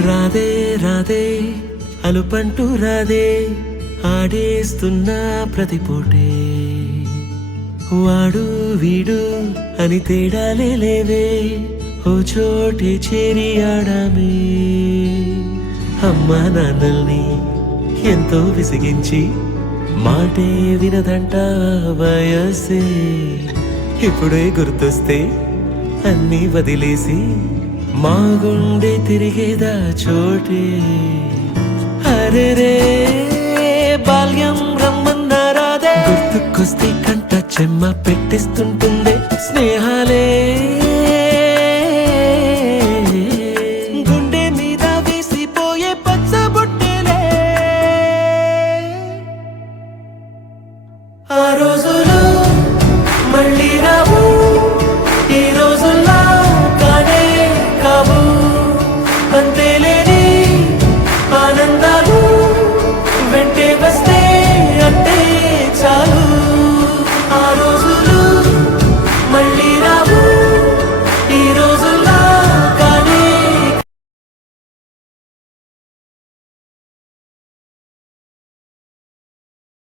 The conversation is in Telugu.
రాదే రాదే అలుపంటూ రాదే ఆడేస్తున్నా ప్రతి పూటే వాడు వీడు అని తేడాలే లేవే ఓ చోటే చేరి ఆడామే అమ్మా నాన్నల్ని ఎంతో విసిగించి మాటే వినదంట వయసే ఇప్పుడే గుర్తొస్తే అన్నీ వదిలేసి మా గుండె తిరిగేదా చోటే అరే రే బాల్యం రమ్మన్నారాదే గుర్తుకొస్తే కంట చెమ్మ పెట్టిస్తుంటుందే స్నేహాలే